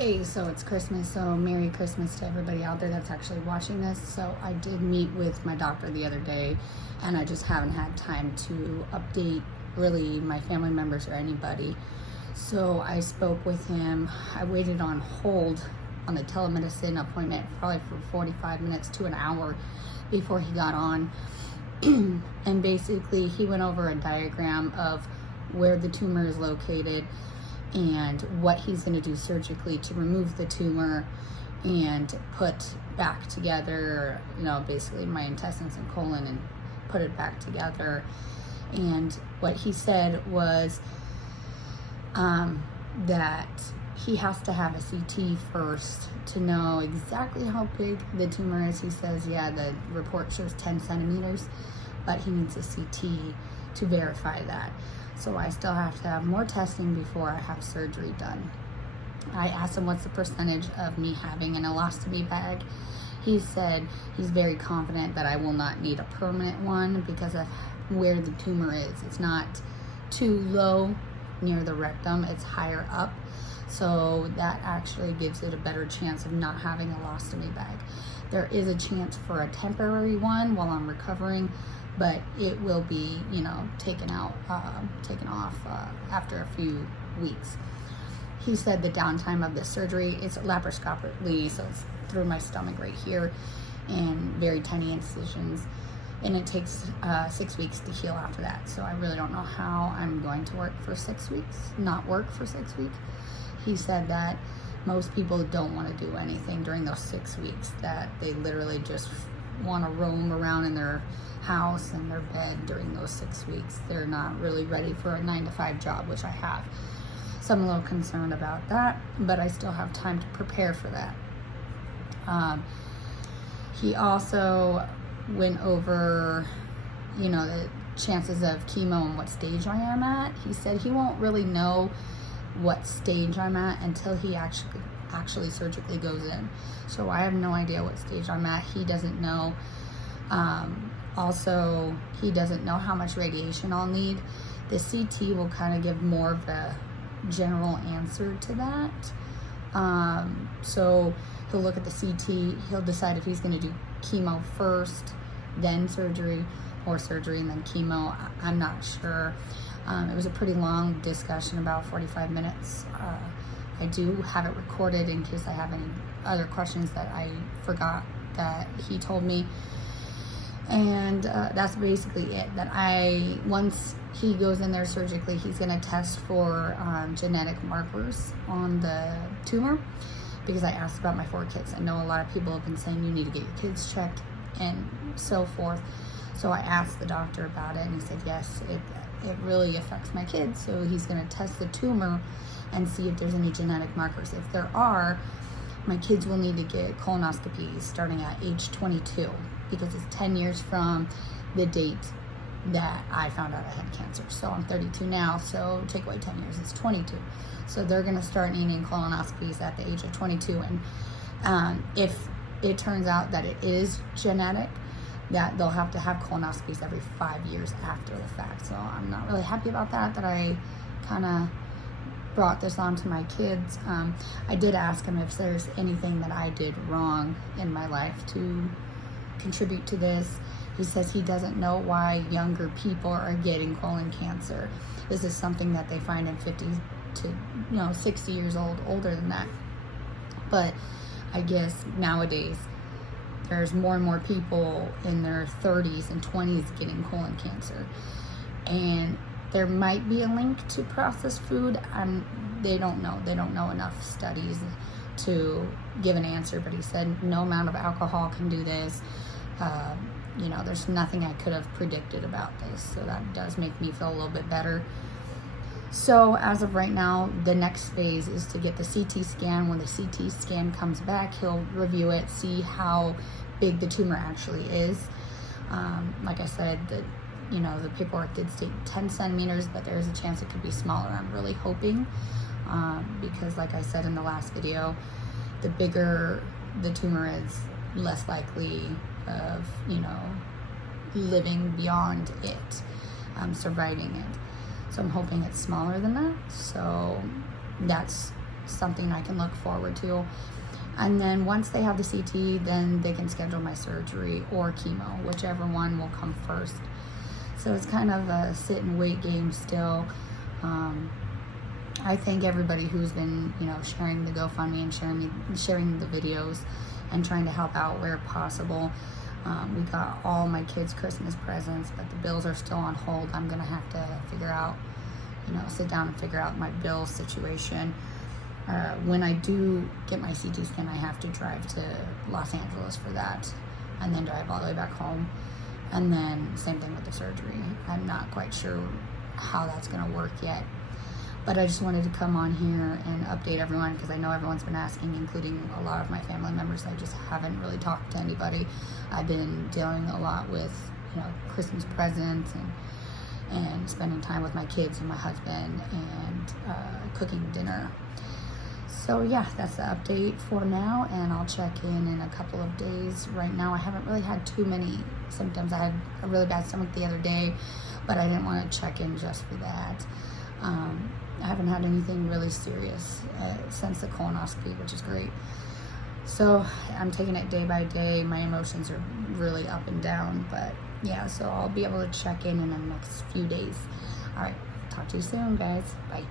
Hey, so it's Christmas, so Merry Christmas to everybody out there that's actually watching this. So I did meet with my doctor the other day, and I just haven't had time to update really my family members or anybody. So I spoke with him. I waited on hold on the telemedicine appointment probably for 45 minutes to an hour before he got on. And basically he went over a diagram of where the tumor is located and what he's going to do surgically to remove the tumor and put back together, basically my intestines and colon, and put it back together. And what he said was that he has to have a CT first to know exactly how big the tumor is. He says, yeah, the report shows 10 centimeters, but he needs a CT to verify that. So I still have to have more testing before I have surgery done. I asked him what's the percentage of me having an elastomy bag. He said he's very confident that I will not need a permanent one because of where the tumor is. It's not too low near the rectum, it's higher up. So that actually gives it a better chance of not having a elastomy bag. There is a chance for a temporary one while I'm recovering, but it will be, taken off after a few weeks. He said the downtime of the surgery is laparoscopically, so it's through my stomach right here, and very tiny incisions, and it takes 6 weeks to heal after that. So I really don't know how I'm going to work for 6 weeks, not work for 6 weeks. He said that most people don't want to do anything during those 6 weeks, that they literally just want to roam around in their house and their bed during those 6 weeks. They're not really ready for a 9-to-5 job, which I have. So I'm a little concerned about that, but I still have time to prepare for that. He also went over, the chances of chemo and what stage I am at. He said he won't really know what stage I'm at until he actually surgically goes in. So I have no idea what stage I'm at. He doesn't know. Also, he doesn't know how much radiation I'll need. The CT will kind of give more of a general answer to that. So he'll look at the CT, he'll decide if he's going to do chemo first, then surgery, or surgery and then chemo. I'm not sure. It was a pretty long discussion, about 45 minutes. I do have it recorded in case I have any other questions that I forgot that he told me. And that's basically it. That once he goes in there surgically, he's going to test for genetic markers on the tumor, because I asked about my 4 kids. I know a lot of people have been saying you need to get your kids checked and so forth. So I asked the doctor about it, and he said yes, it really affects my kids. So he's going to test the tumor and see if there's any genetic markers. If there are, my kids will need to get colonoscopies starting at age 22, because it's 10 years from the date that I found out I had cancer. So I'm 32 now, so take away 10 years, it's 22. So they're gonna start needing colonoscopies at the age of 22. And if it turns out that it is genetic, that they'll have to have colonoscopies every 5 years after the fact. So I'm not really happy about that I kind of brought this on to my kids. I did ask him if there's anything that I did wrong in my life to contribute to this. He says he doesn't know why younger people are getting colon cancer. This is something that they find in 50 to 60 years old, older than that. But I guess nowadays there's more and more people in their 30s and 20s getting colon cancer, and there might be a link to processed food. They don't know enough studies to give an answer, but he said no amount of alcohol can do this. There's nothing I could have predicted about this, so that does make me feel a little bit better. So as of right now, the next phase is to get the CT scan. When the CT scan comes back, he'll review it, see how big the tumor actually is. Like I said, the paperwork did state 10 centimeters, but there's a chance it could be smaller. I'm really hoping, because like I said in the last video, the bigger the tumor is, less likely of, living beyond it, surviving it. So I'm hoping it's smaller than that. So that's something I can look forward to. And then once they have the CT, then they can schedule my surgery or chemo, whichever one will come first. So it's kind of a sit and wait game still. I thank everybody who's been, sharing the GoFundMe and sharing the videos and trying to help out where possible. We got all my kids' Christmas presents, but the bills are still on hold. I'm gonna have to figure out, sit down and figure out my bill situation. When I do get my CT scan, I have to drive to Los Angeles for that, and then drive all the way back home. And then same thing with the surgery. I'm not quite sure how that's gonna work yet. But I just wanted to come on here and update everyone, because I know everyone's been asking, including a lot of my family members. I just haven't really talked to anybody. I've been dealing a lot with, Christmas presents and spending time with my kids and my husband and cooking dinner. So yeah, that's the update for now, and I'll check in a couple of days. Right now I haven't really had too many symptoms. I had a really bad stomach the other day, but I didn't want to check in just for that. I haven't had anything really serious since the colonoscopy, which is great. So I'm taking it day by day. My emotions are really up and down, but yeah, so I'll be able to check in the next few days. All right, talk to you soon, guys. Bye.